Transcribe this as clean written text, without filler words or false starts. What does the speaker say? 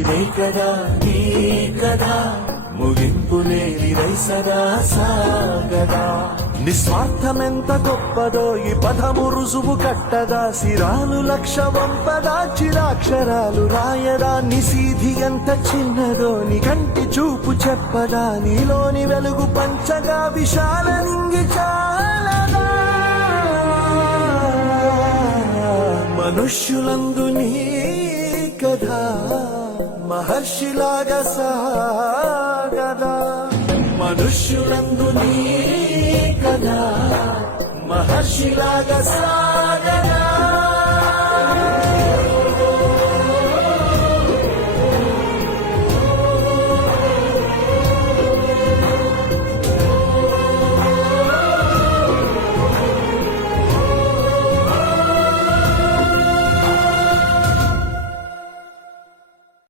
ఇదే కదా నీ కదా ముగింపు లేని రైసరా సాగదా నిస్వార్థమెంత గొప్పదో ఈ పదము రుజువు కట్టదా సిరాలు లక్ష వంపదా చిరాక్షరాలు రాయదా నిసీధి ఎంత చిన్నదో నీ కంటి చూపు చెప్పదా నీలోని వెలుగు పంచగా విశాల నింగి చాలదా మనుష్యులందు నీ కథ మహర్షిలాగా సాగదా మనుష్యులందు నీ కదా మహర్షిలాగా సాగదా